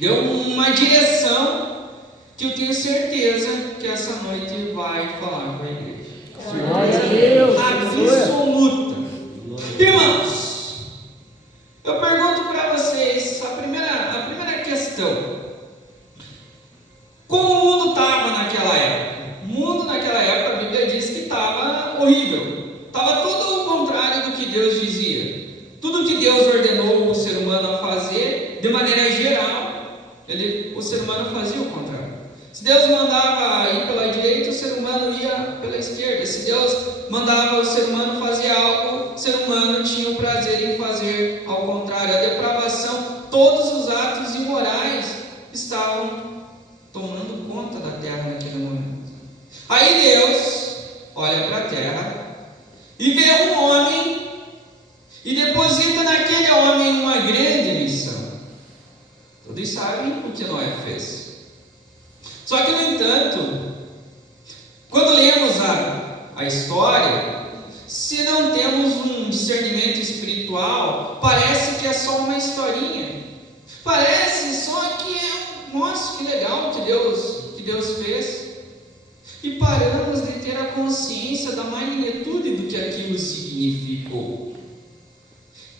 deu uma direção que eu tenho certeza que essa noite vai falar com a igreja. Glória a Deus. Absoluta. Irmãos, eu pergunto para vocês a primeira questão: como o mundo estava naquela época? O mundo naquela época, a Bíblia diz que estava horrível, estava tudo o contrário do que Deus dizia. Tudo que Deus ordenou o ser humano a fazer, de maneira geral, o ser humano fazia o contrário. Se Deus mandava ir pela direita, o ser humano ia pela esquerda. Se Deus mandava o ser humano fazer algo, o ser humano tinha o prazer em fazer ao contrário. A depravação, todos os atos imorais estavam tomando conta da terra naquele momento. Aí Deus olha para a terra e vê um homem e deposita naquele homem uma grande missão. Todos sabem o que Noé fez. Só que, no entanto, quando lemos a história, se não temos um discernimento espiritual, parece que é só uma historinha. Parece só que nossa, que legal que Deus fez. E paramos de ter a consciência da magnitude do que aquilo significou.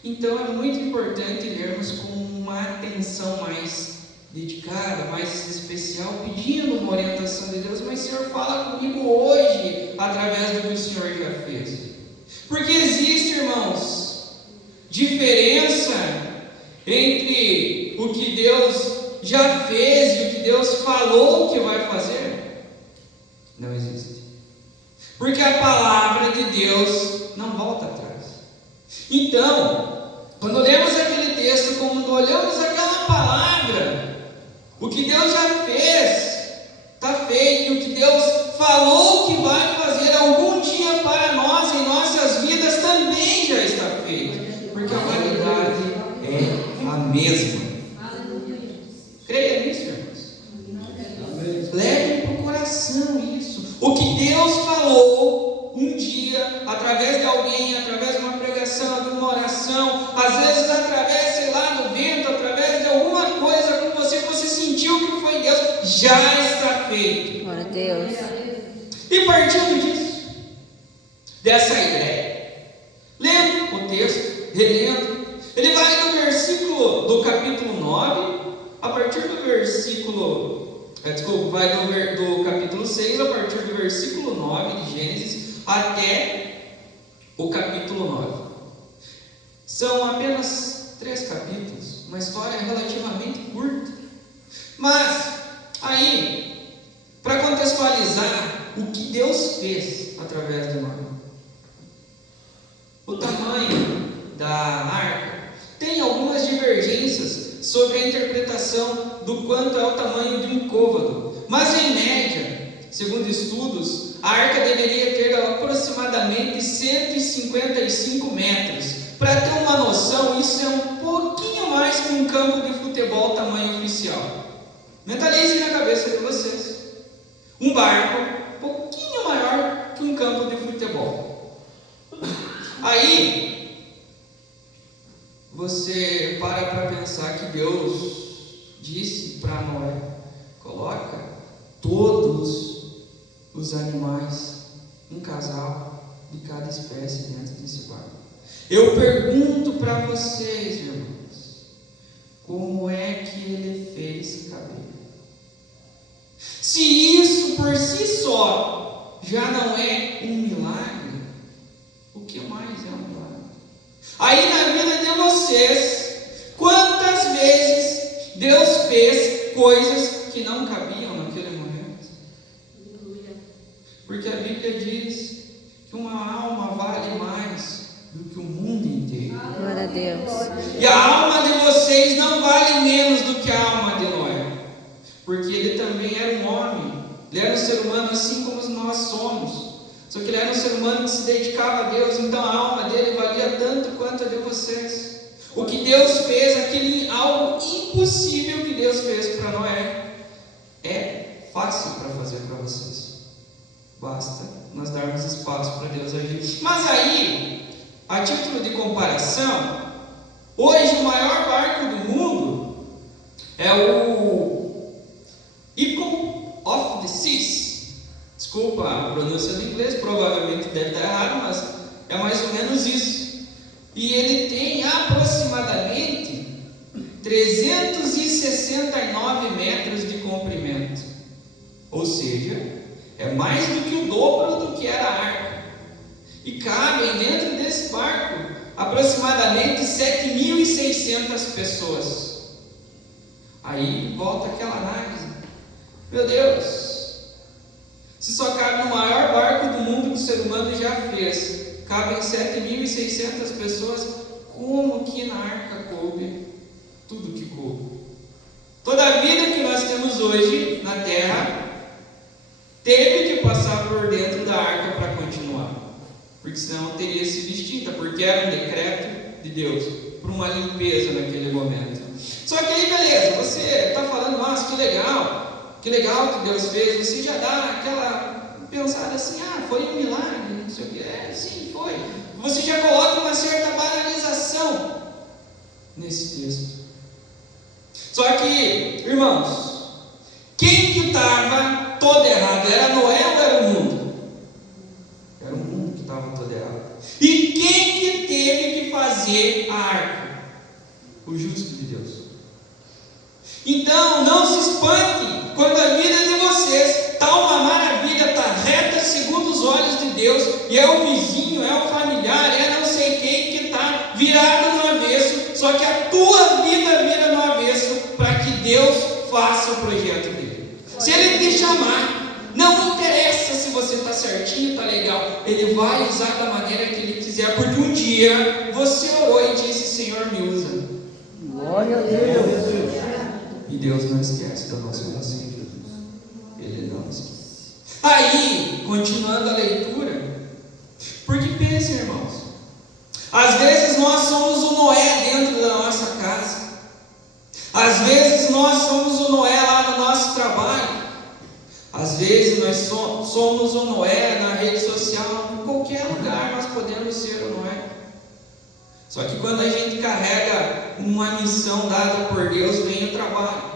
Então é muito importante lermos com uma atenção mais dedicada, mais especial, pedindo uma orientação de Deus. Mas Senhor, fala comigo hoje através do que o Senhor já fez. Porque existe, irmãos, diferença entre o que Deus já fez e o que Deus falou que vai fazer? Não existe. Porque a palavra de Deus não volta atrás. Então, quando lemos aquele texto, quando olhamos aquela palavra, o que Deus já fez, está feito. E o que Deus falou que vai fazer algum dia para nós, em nossas vidas, também já está feito. Porque a realidade é a mesma. Creia nisso, irmãos. Leve para o coração isso. O que Deus falou um dia, através de alguém, através de uma pregação, de uma oração, às vezes através, sei lá, do vento, através de alguma coisa com você sentiu que foi Deus, já está feito. Glória a Deus. E partindo disso, dessa ideia, lendo o texto, relendo, ele vai do capítulo 9, a partir do versículo, vai do capítulo 6, a partir do versículo 9 de Gênesis, até o capítulo 9. São apenas 3 capítulos, uma história relativamente curta. Mas, aí, para contextualizar o que Deus fez através de Noé, o tamanho da arca, tem algumas divergências sobre a interpretação do quanto é o tamanho de um côvado. Mas, em média, segundo estudos, a arca deveria ter aproximadamente 155 metros. Para ter uma noção, isso é um pouquinho mais que um campo de futebol tamanho oficial. Mentalizem na cabeça de vocês. Um barco um pouquinho maior que um campo de futebol. Aí, você para pensar que Deus disse para Noé: coloca todos os animais, um casal de cada espécie dentro desse barco. Eu pergunto para vocês, irmãos, como é que ele fez caber? Se isso por si só já não é um milagre, o que mais é um milagre? Aí na vida de vocês, quantas vezes Deus fez coisas que não cabiam naquele momento? Porque a Bíblia diz que uma alma vale mais do que o mundo inteiro. Glória a Deus. E a alma de vocês não vale menos do que a alma de Noé, porque ele também era um homem, ele era um ser humano assim como nós somos, só que ele era um ser humano que se dedicava a Deus, então a alma dele valia tanto quanto a de vocês. O que Deus fez, algo impossível que Deus fez para Noé, é fácil para fazer para vocês. Basta nós darmos espaço para Deus agir. Mas aí, a título de comparação, hoje o maior barco do mundo É o Icon of the Seas. Desculpa a pronúncia do inglês, provavelmente deve estar errado, mas é mais ou menos isso. E ele tem aproximadamente 369 metros de comprimento. Ou seja, é mais do que o dobro do que era a arca. E cabem dentro desse barco aproximadamente 7.600 pessoas. Aí volta aquela análise. Meu Deus, se só cabe no maior barco do mundo que o ser humano já fez, cabem 7.600 pessoas, como que na arca coube tudo que coube? Toda a vida que nós temos hoje na terra teve que passar por dentro da arca para continuar, porque senão teria sido extinta, porque era um decreto de Deus para uma limpeza naquele momento. Só que aí beleza, você está falando, nossa, que legal que Deus fez, você já dá aquela pensada assim, foi um milagre, não sei o que, sim, foi. Você já coloca uma certa banalização nesse texto. Só que, irmãos, quem que estava todo errado? Era Noé ou era o mundo? Era o mundo que estava todo errado. E quem que teve que fazer a arca? O justo de Deus. Então, não se espante quando a vida de vocês está uma maravilha, está reta segundo os olhos de Deus, e é o vizinho, é o familiar, é não sei quem que está virado no avesso, só que a tua vida vira no avesso para que Deus faça o projeto dele. Se ele te chamar, não interessa se você está certinho, está legal, ele vai usar da maneira que ele quiser, porque um dia você orou e disse, Senhor, me usa. Glória a Deus. E Deus não esquece da nossa oração. Ele não esquece. Aí, continuando a leitura, porque pensem, irmãos, às vezes nós somos o Noé dentro da nossa casa, às vezes nós somos o Noé lá no nosso trabalho, às vezes nós somos o Noé na rede social, em qualquer lugar nós podemos ser o Noé. Só que quando a gente carrega uma missão dada por Deus, vem o trabalho.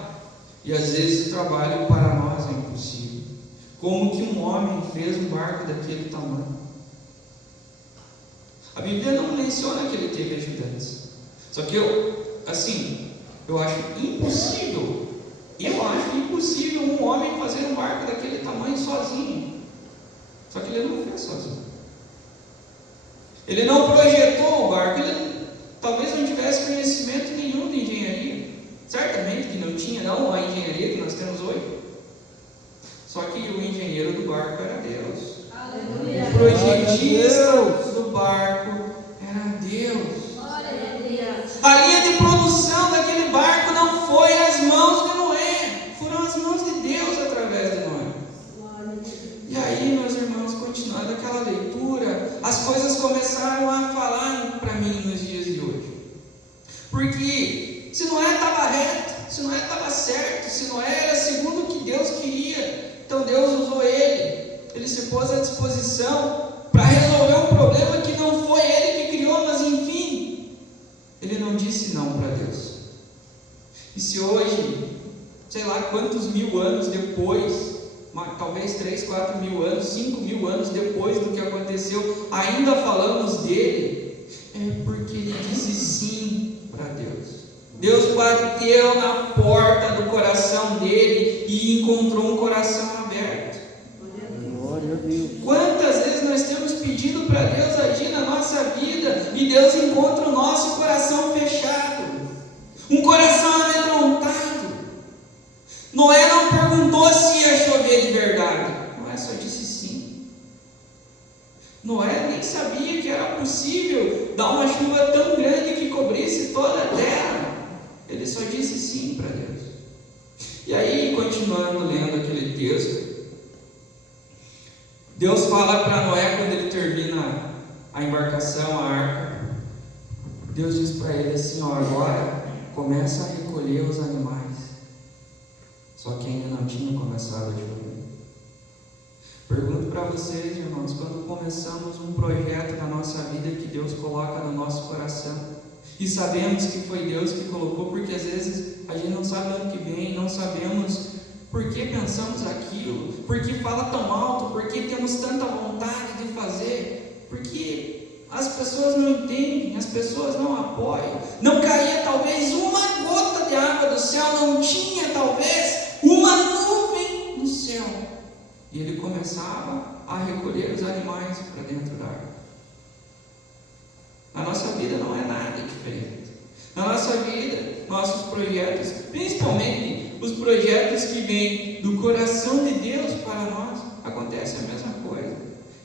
E às vezes o trabalho para nós é impossível. Como que um homem fez um barco daquele tamanho? A Bíblia não menciona que ele teve ajudantes. Só que eu acho impossível. Eu acho impossível um homem fazer um barco daquele tamanho sozinho. Só que ele não fez sozinho. Ele não projetou o barco, ele talvez não tivesse conhecimento nenhum de engenharia. Certamente que não tinha, não a engenharia que nós temos hoje. Só que o engenheiro do barco era Deus. Aleluia. O projetista do barco era Deus. A linha de produção daquele barco não foi as mãos de Noé, foram as mãos de Deus através de Noé. E aí, meus irmãos, continuando aquela leitura, as coisas começaram a falar para mim nos dias de hoje. Porque se Noé estava reto, se Noé estava certo, se Noé era segundo o que Deus queria, então Deus usou ele se pôs à disposição para resolver um problema que não foi ele que criou, mas enfim, ele não disse não para Deus. E se hoje, sei lá quantos mil anos depois, talvez 3, 4 mil anos, 5 mil anos depois do que aconteceu, ainda falamos dele, é porque ele disse sim para Deus. Deus bateu na porta do coração dele e encontrou um coração aberto. Glória a Deus. Quantas vezes nós temos pedido para Deus agir na nossa vida e Deus encontra o nosso coração fechado, um coração amedrontado. Noé não perguntou se ia chover de verdade, Noé só disse sim. Noé nem sabia que era possível dar uma chuva tão grande que cobrisse toda a terra. Ele só disse sim para Deus. E aí, continuando lendo aquele texto, Deus fala para Noé quando ele termina a embarcação, a arca. Deus diz para ele assim: agora começa a recolher os animais. Só que ainda não tinha começado a chover. Pergunto para vocês, irmãos, quando começamos um projeto na nossa vida que Deus coloca no nosso coração, E sabemos que foi Deus que colocou, porque às vezes a gente não sabe onde que vem, não sabemos por que pensamos aquilo, por que fala tão alto, por que temos tanta vontade de fazer, porque as pessoas não entendem, as pessoas não apoiam, não caía talvez uma gota de água do céu, não tinha talvez uma nuvem no céu, e ele começava a recolher os animais para dentro da arca. A nossa vida não é nada diferente. Na nossa vida, nossos projetos, principalmente os projetos que vêm do coração de Deus para nós, acontece a mesma coisa.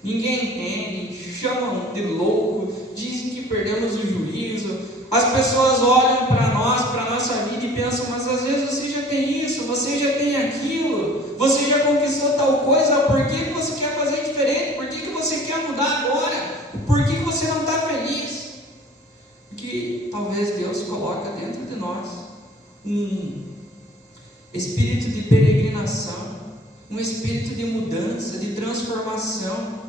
Ninguém entende, chamam de louco, dizem que perdemos o juízo. As pessoas olham para nós, para a nossa vida e pensam, mas às vezes você já tem isso, você já tem aquilo, você já conquistou tal coisa, por que você quer fazer diferente? Por que você quer mudar agora? Por que você não está feliz? Porque talvez Deus coloca dentro de nós um espírito de peregrinação, um espírito de mudança, de transformação,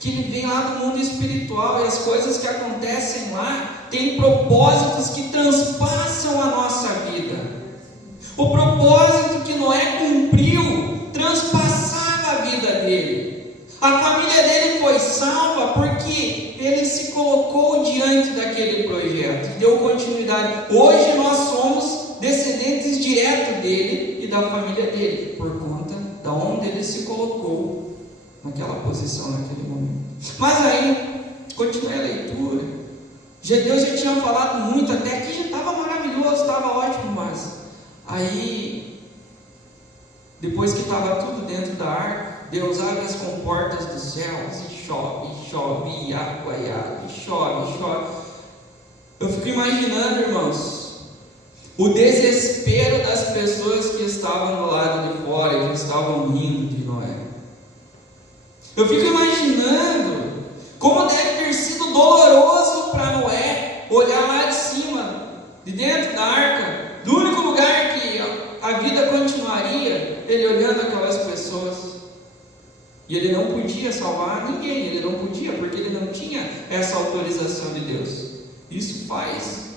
que ele vem lá do mundo espiritual, e as coisas que acontecem lá têm propósitos que transpassam a nossa vida. O propósito que Noé cumpriu transpassava a vida dele. A família dele foi salva porque ele se colocou diante daquele projeto, deu continuidade. Hoje nós somos descendentes direto dele e da família dele, por conta de onde ele se colocou naquela posição, naquele momento. Mas aí, continue a leitura. Deus já tinha falado muito, até aqui já estava maravilhoso, estava ótimo, mas aí, depois que estava tudo dentro da arca, Deus abre as comportas dos céus e chove, e água, e chove. Eu fico imaginando, irmãos, o desespero das pessoas que estavam do lado de fora e que estavam rindo de Noé. Eu fico imaginando como deve ter sido doloroso para Noé olhar lá de cima, de dentro da arca, do único lugar que a vida continuaria, ele olhando aquelas pessoas. E ele não podia salvar ninguém, ele não podia, porque ele não tinha essa autorização de Deus. Isso faz,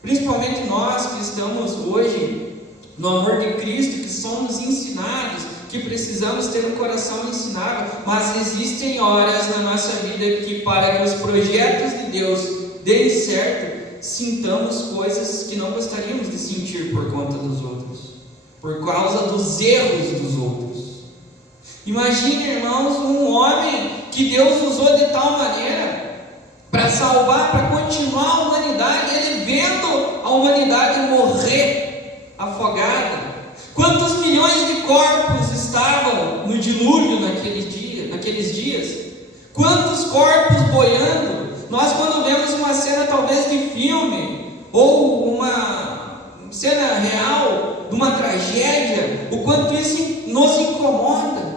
principalmente nós que estamos hoje no amor de Cristo, que somos ensinados, que precisamos ter um coração ensinável, mas existem horas na nossa vida que, para que os projetos de Deus deem certo, sintamos coisas que não gostaríamos de sentir por conta dos outros, por causa dos erros dos outros. Imagine, irmãos, um homem que Deus usou de tal maneira para salvar, para continuar a humanidade, ele vendo a humanidade morrer afogada. Quantos milhões de corpos estavam no dilúvio naqueles dias? Quantos corpos boiando? Nós, quando vemos uma cena talvez de filme, ou uma cena real, de uma tragédia, o quanto isso nos incomoda.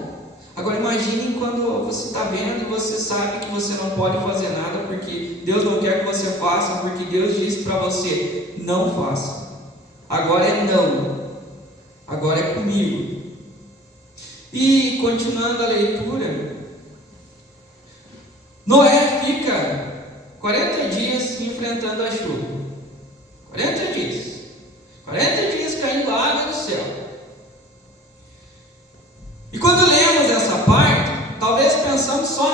Agora imagine quando você está vendo e você sabe que você não pode fazer nada, porque Deus não quer que você faça, porque Deus disse para você, não faça. Agora é não. Agora é comigo. E continuando a leitura, Noé fica 40 dias enfrentando a chuva. 40 dias. 40 dias caindo água do céu. E quando lemos essa parte, talvez pensamos só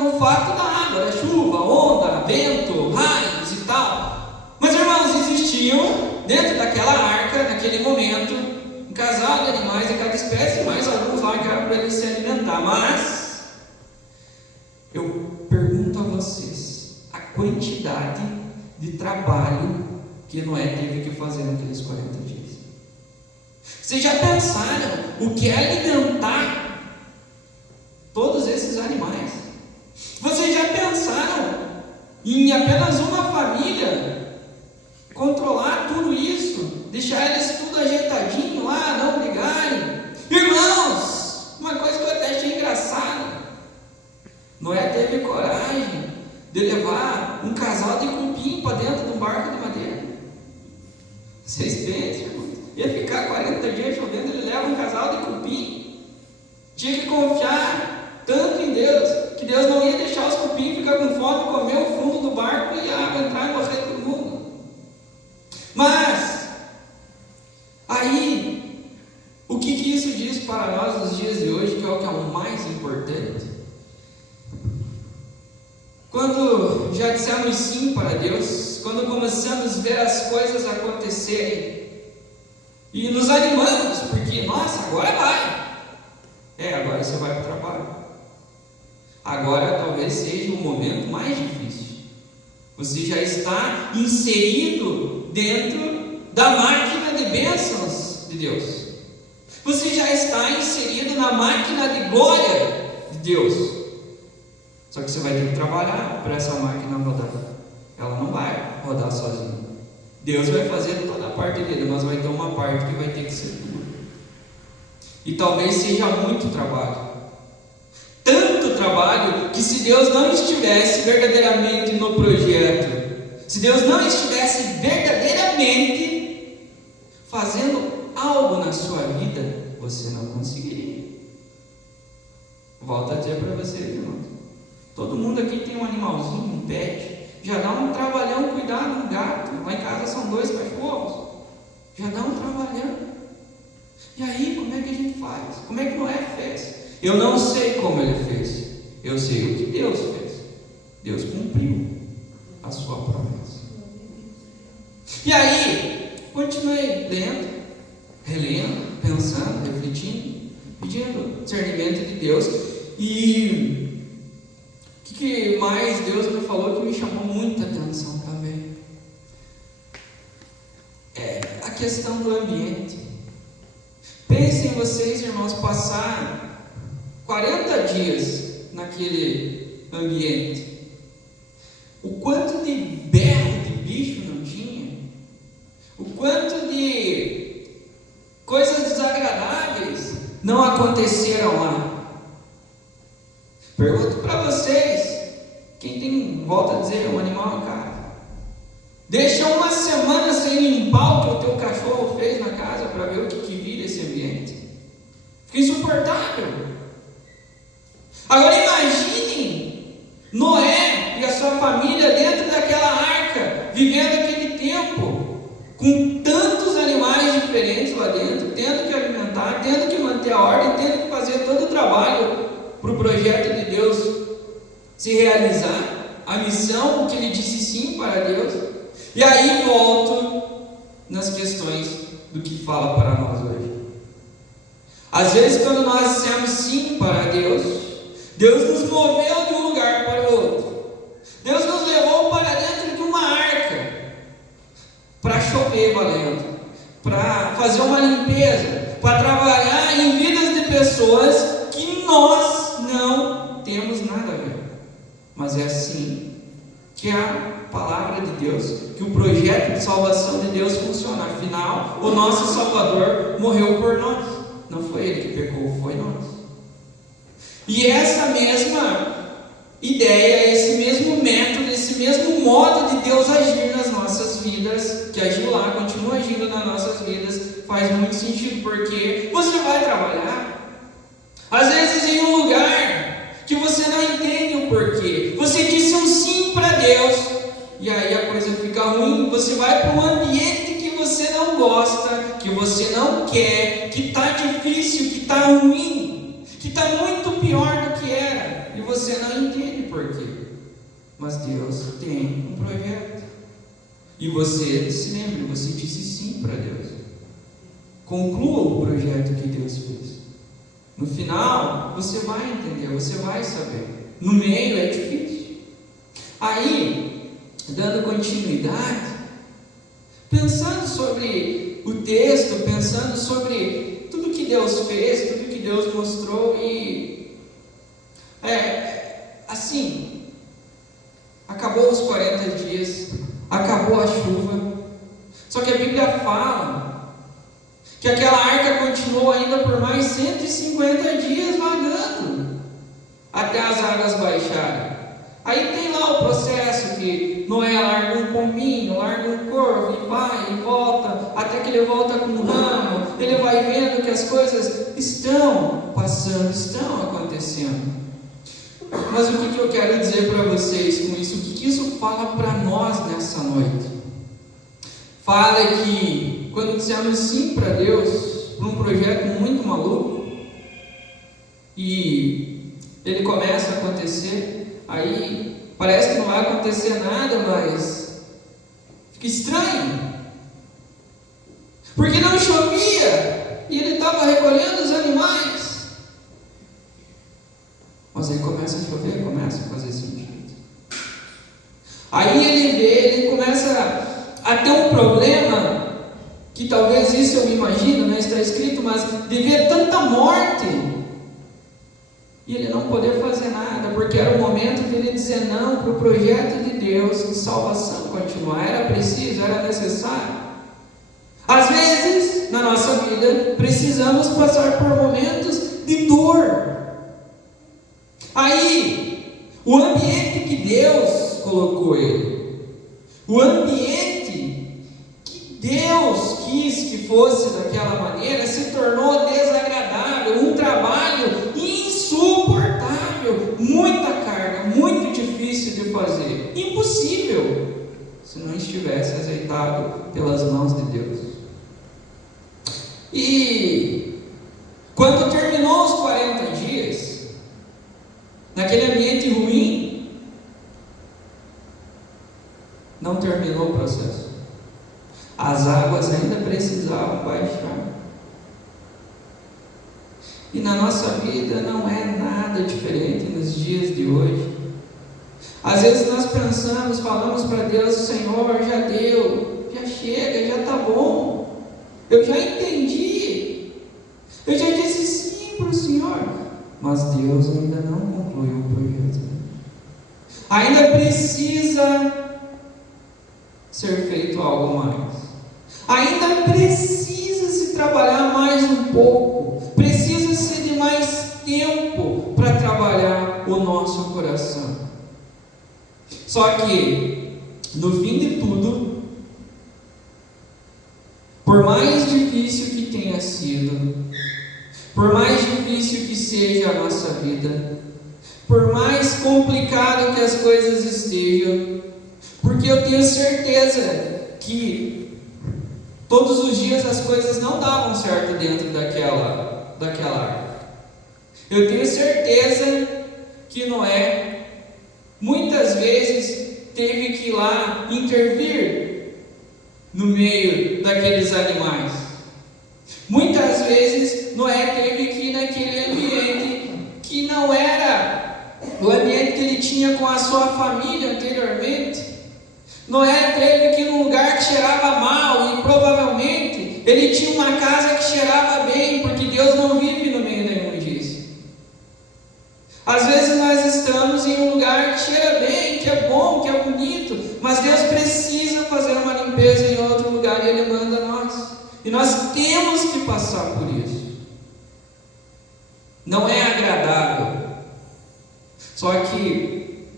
no fato da água, da chuva, onda, vento, raios e tal. Mas, irmãos, existiam dentro daquela arca, naquele momento, um casal de animais de cada espécie, mais alguns lá que eram para eles se alimentar. Mas eu pergunto a vocês, a quantidade de trabalho que Noé teve que fazer naqueles 40 dias. Vocês já pensaram o que é alimentar todos esses animais? Vocês já pensaram em apenas uma família controlar tudo isso, deixar eles tudo ajeitadinho lá, não brigarem? Irmãos, uma coisa que eu até achei engraçada, Noé teve coragem de levar um casal de cupim para dentro de um barco de madeira. Vocês pensam, irmãos? Ia ficar 40 dias chovendo, ele leva um casal de cupim. Tinha que confiar tanto em Deus, que Deus não ia deixar os cupim ficar com fome, comer o fundo do barco e a água entrar e morrer todo mundo. já dissemos sim para Deus, quando começamos a ver as coisas acontecerem e nos animamos, porque, nossa, agora vai. Agora você vai para o trabalho. Agora talvez seja o momento mais difícil. Você já está inserido dentro da máquina de bênçãos de Deus. Você já está inserido na máquina de glória de Deus. Só que você vai ter que trabalhar para essa máquina rodar. Ela não vai rodar sozinha. Deus vai fazer toda a parte dele, mas vai ter uma parte que vai ter que ser tua. E talvez seja muito trabalho. Tanto trabalho que, se Deus não estivesse verdadeiramente no projeto, se Deus não estivesse verdadeiramente fazendo algo na sua vida, você não conseguiria. Volto a dizer para vocês, irmãos. Todo mundo aqui tem um animalzinho, um pet. Já dá um trabalhão cuidar de um gato. Lá em casa são 2 cachorros. Já dá um trabalhão. E aí, como é que a gente faz? Como é que Noé fez? Eu não sei como ele fez. Eu sei o que Deus fez. Deus cumpriu a sua promessa. E aí, continuei lendo, relendo, pensando, refletindo, pedindo discernimento de Deus. E o que mais Deus me falou que me chamou muita atenção também? É a questão do ambiente. Pensem vocês, irmãos, passar 40 dias naquele ambiente. O quanto de berro de bicho não tinha? O quanto de coisas desagradáveis não aconteceram lá? Pergunto para vocês, quem tem, volta a dizer, um animal em casa, deixa uma semana sem limpar o que o teu cachorro fez na casa para ver o que vira esse ambiente. Fica insuportável. Agora imaginem Noé e a sua família dentro daquela arca, vivendo aquele tempo, com tantos animais diferentes lá dentro, tendo que alimentar, tendo que manter a ordem, tendo que fazer todo o trabalho para o projeto de Deus se realizar, a missão, o que ele disse sim para Deus. E aí volto nas questões do que fala para nós hoje. Às vezes, quando nós dissemos sim para Deus, Deus nos moveu de um lugar para o outro. Deus nos levou para dentro de uma arca para chover valendo, para fazer uma limpeza, para trabalhar em vidas de pessoas que nós não temos nada a ver. Mas é assim que a palavra de Deus, que o projeto de salvação de Deus funciona. Afinal, o nosso Salvador morreu por nós. Não foi ele que pecou, foi nós. E essa mesma ideia, esse mesmo método, esse mesmo modo de Deus agir nas nossas vidas, que agiu lá, continua agindo nas nossas vidas, faz muito sentido, porque você vai trabalhar, às vezes em um lugar que você não entende o porquê. Você disse um sim para Deus, e aí a coisa fica ruim. Você vai para um ambiente que você não gosta, que você não quer, que está difícil, que está ruim, que está muito pior do que era, e você não entende porquê. Mas Deus tem um projeto, e você se lembre, você disse sim para Deus. Conclua o projeto que Deus fez. No final, você vai entender, você vai saber. No meio é difícil. Aí, dando continuidade, pensando sobre o texto, pensando sobre tudo que Deus fez, tudo que Deus mostrou, e assim, acabou os 40 dias, acabou a chuva, só que a Bíblia fala que aquela arca continuou ainda por mais 150 dias vagando, até as águas baixarem. Aí tem lá o processo que Noé larga um pombinho, larga um corvo, e vai e volta, até que ele volta com um ramo, ele vai vendo que as coisas estão passando, estão acontecendo. Mas o que eu quero dizer para vocês com isso? O que isso fala para nós nessa noite? Fala que quando dissemos sim para Deus, para um projeto muito maluco, e ele começa a acontecer, aí parece que não vai acontecer nada, mas fica estranho. Porque não chovia e ele estava recolhendo os animais. Mas aí começa a chover, começa a fazer sentido. Aí ele começa a ter um problema, que talvez isso eu me imagino, não está escrito, mas de ver tanta morte e ele não poder fazer nada, porque era o momento dele dizer não para o projeto de Deus de salvação continuar. Era preciso, era necessário. Às vezes, na nossa vida, precisamos passar por momentos de dor. Aí, o ambiente que Deus colocou ele, o ambiente que Deus quis que fosse daquela maneira, se tornou desagradável, um trabalho insuportável, muita carga, muito difícil de fazer, impossível, se não estivesse azeitado pelas mãos de Deus. E quando terminou os 40 dias, naquele ambiente ruim, não terminou o processo. As águas ainda precisavam baixar. E na nossa vida não é nada diferente nos dias de hoje. Às vezes nós pensamos, falamos para Deus: Senhor, já deu, já chega, já está bom, eu já entendi, eu já disse sim para o Senhor, mas Deus ainda não concluiu o projeto. Ainda precisa ser feito algo mais. Ainda precisa se trabalhar mais um pouco. Precisa-se de mais tempo para trabalhar o nosso coração. Só que, no fim de tudo, por mais difícil que tenha sido, por mais difícil que seja a nossa vida, por mais complicado que as coisas estejam, porque eu tenho certeza que todos os dias as coisas não davam certo dentro daquela arca. Eu tenho certeza que Noé muitas vezes teve que ir lá intervir no meio daqueles animais. Muitas vezes Noé teve que ir naquele ambiente que não era o ambiente que ele tinha com a sua família anteriormente. Noé teve que ir num lugar que cheirava mal, e provavelmente ele tinha uma casa que cheirava bem, porque Deus não vive no meio da imundícia. Às vezes nós estamos em um lugar que cheira bem, que é bom, que é bonito, mas Deus precisa fazer uma limpeza em outro lugar e Ele manda nós. E nós temos que passar por isso. Não é agradável. Só que,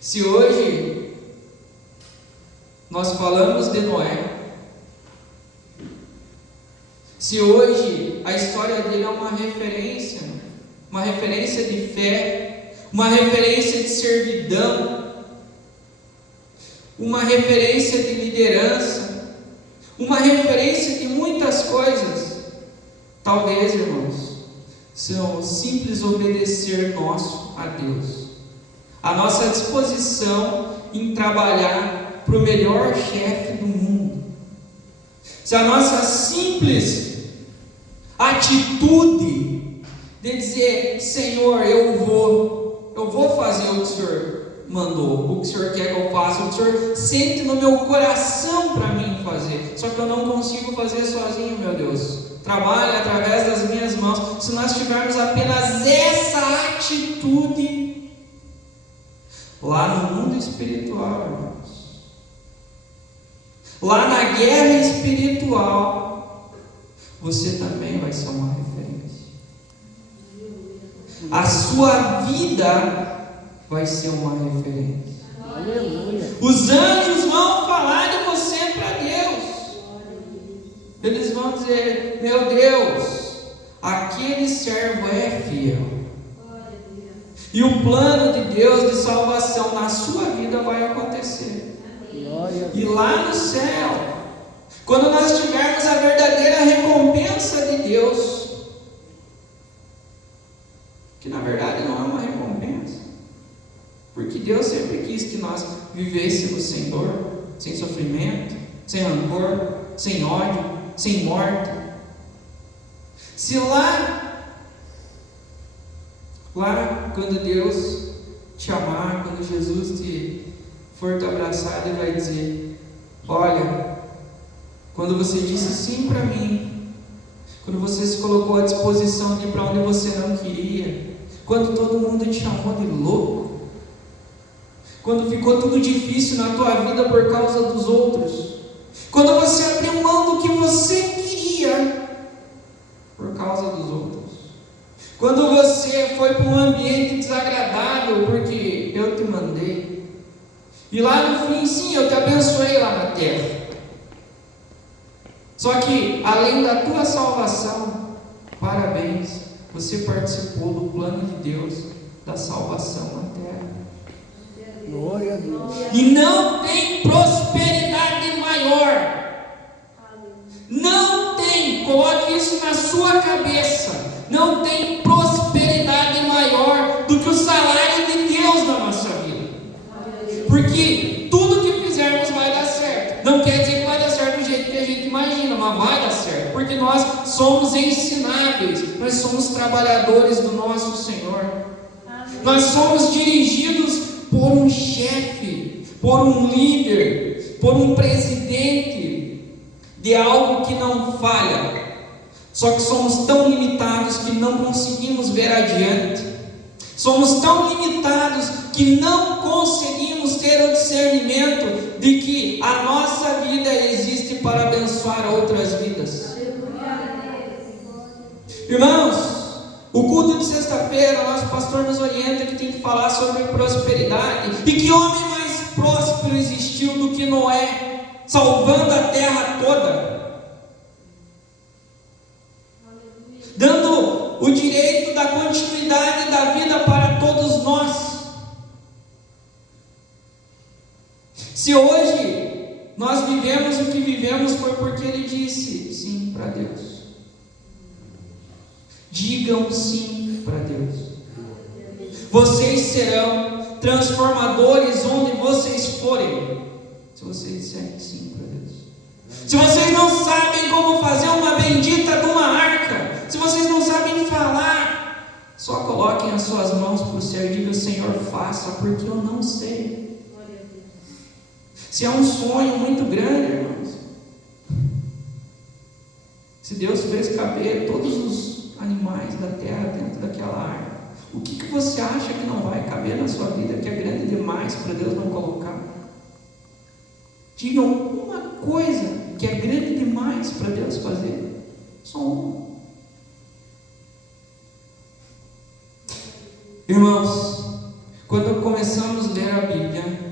se hoje nós falamos de Noé, se hoje a história dele é uma referência de fé, uma referência de servidão, uma referência de liderança, uma referência de muitas coisas, talvez, irmãos, são simples obedecer nosso a Deus, a nossa disposição em trabalhar para o melhor chefe do mundo, se a nossa simples atitude de dizer: Senhor, eu vou fazer o que o Senhor mandou, o que o Senhor quer que eu faça, o que o Senhor sente no meu coração para mim fazer, só que eu não consigo fazer sozinho, meu Deus, trabalhe através das minhas mãos. Se nós tivermos apenas essa atitude, lá no mundo espiritual, irmãos, lá na guerra espiritual, você também vai ser uma referência. A sua vida vai ser uma referência. Aleluia. Os anjos vão falar de você para Deus. Eles vão dizer: meu Deus, aquele servo é fiel. E o plano de Deus de salvação na sua vida vai acontecer. E lá no céu, quando nós tivermos a verdadeira recompensa de Deus, que na verdade não é uma recompensa, porque Deus sempre quis quis que nós vivêssemos sem dor, sem sofrimento, sem rancor, sem ódio, sem morte. Se lá quando Deus te amar, quando Jesus for te abraçar, Ele vai dizer: olha, quando você disse sim para mim, quando você se colocou à disposição de ir para onde você não queria, quando todo mundo te chamou de louco, quando ficou tudo difícil na tua vida por causa dos outros, quando você abriu mão do que você queria por causa dos outros, quando você foi para um ambiente desagradável porque eu te mandei, e lá no fim, sim, eu te abençoei lá na terra. Só que, além da tua salvação, parabéns, você participou do plano de Deus da salvação na terra. Glória a Deus. E não tem prosperidade maior. Não tem, coloque isso na sua cabeça. Não tem prosperidade maior do que o salário de Deus na nossa vida. Porque tudo que fizermos vai dar certo. Não quer dizer que vai dar certo do jeito que a gente imagina, mas vai dar certo. Porque nós somos ensináveis. Nós somos trabalhadores do nosso Senhor. Nós somos dirigidos por um chefe, por um líder, por um presidente de algo que não falha. Só que somos tão limitados que não conseguimos ver adiante. Somos tão limitados que não conseguimos ter o discernimento de que a nossa vida existe para abençoar outras vidas. Irmãos, o culto de sexta-feira, nosso pastor nos orienta que tem que falar sobre prosperidade. E que homem mais próspero existiu do que Noé, salvando a terra toda, dando o direito da continuidade da vida para todos nós. Se hoje nós vivemos o que vivemos, foi porque Ele disse sim para Deus. Digam sim para Deus. Vocês serão transformadores onde vocês forem, se vocês disserem sim para Deus. Se vocês não sabem como fazer uma bendita de uma arca, se vocês não sabem falar, só coloquem as suas mãos para o céu e digam: Senhor, faça, porque eu não sei. Se é um sonho muito grande, irmãos, se Deus fez caber todos os animais da terra dentro daquela arca, o que você acha que não vai caber na sua vida, que é grande demais para Deus não colocar? Digam uma coisa que é grande demais para Deus fazer. Só uma. Irmãos, quando começamos a ler a Bíblia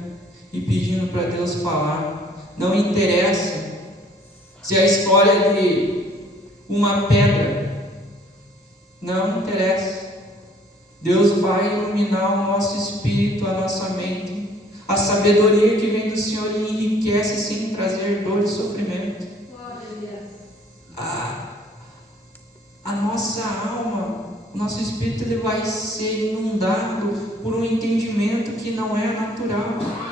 e pedindo para Deus falar, não interessa se a história é de uma pedra, não interessa. Deus vai iluminar o nosso espírito, a nossa mente. A sabedoria que vem do Senhor enriquece sem trazer dor e sofrimento. A nossa alma, o nosso espírito, ele vai ser inundado por um entendimento que não é natural.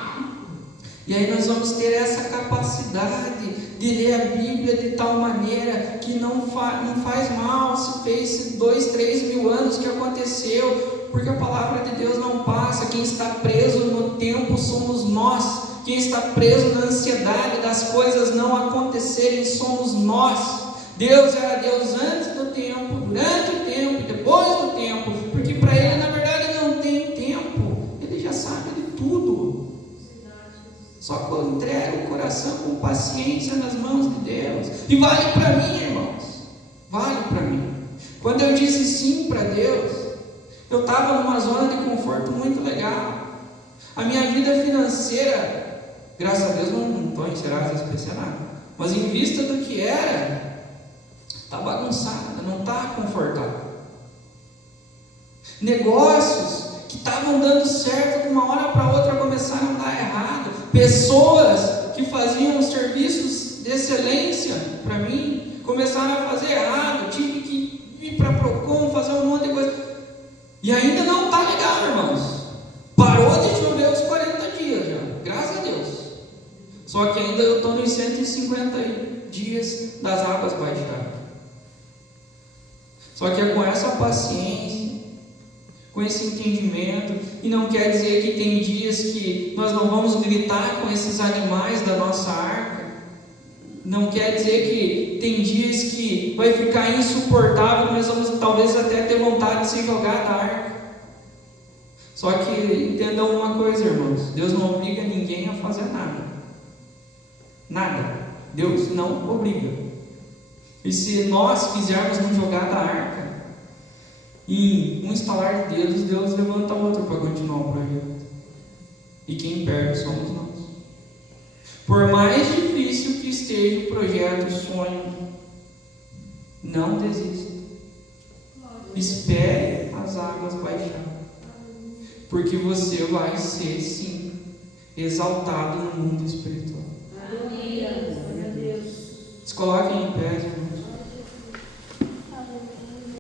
E aí nós vamos ter essa capacidade de ler a Bíblia de tal maneira que não faz mal se fez 2, 3 mil anos que aconteceu, porque a palavra de Deus não passa. Quem está preso no tempo somos nós. Quem está preso na ansiedade das coisas não acontecerem somos nós. Deus era Deus antes do tempo, durante o tempo e depois do tempo, porque para Ele na verdade não tem tempo. Ele já sabe de tudo. Só que eu entrego o coração com paciência nas mãos de Deus. E vale para mim, irmãos. Vale para mim. Quando eu disse sim para Deus, eu estava numa zona de conforto muito legal. A minha vida financeira, graças a Deus, não estou em Serasa especial, mas em vista do que era, está bagunçada, não está confortável. Negócios que estavam dando certo de uma hora para outra começaram a dar errado. Pessoas que faziam serviços de excelência para mim começaram a fazer errado. Tive que ir para a Procon, fazer um monte de coisa. E ainda não está legal, irmãos. Parou de chover os 40 dias. Só que ainda eu estou nos 150 dias das águas baixarem. Só que é com essa paciência, com esse entendimento, e não quer dizer que tem dias que nós não vamos gritar com esses animais da nossa arca, não quer dizer que tem dias que vai ficar insuportável, que nós vamos talvez até ter vontade de se jogar da arca. Só que entendam uma coisa, irmãos, Deus não obriga ninguém a fazer nada. Nada. Deus não obriga. E se nós quisermos nos jogar da arca, em um estalar de dedos, Deus levanta outro para continuar o projeto. E quem perde somos nós. Por mais difícil que esteja o projeto, o sonho, não desista. Espere as águas baixarem. Porque você vai ser, sim, exaltado no mundo espiritual. Amém. Se coloquem em pé,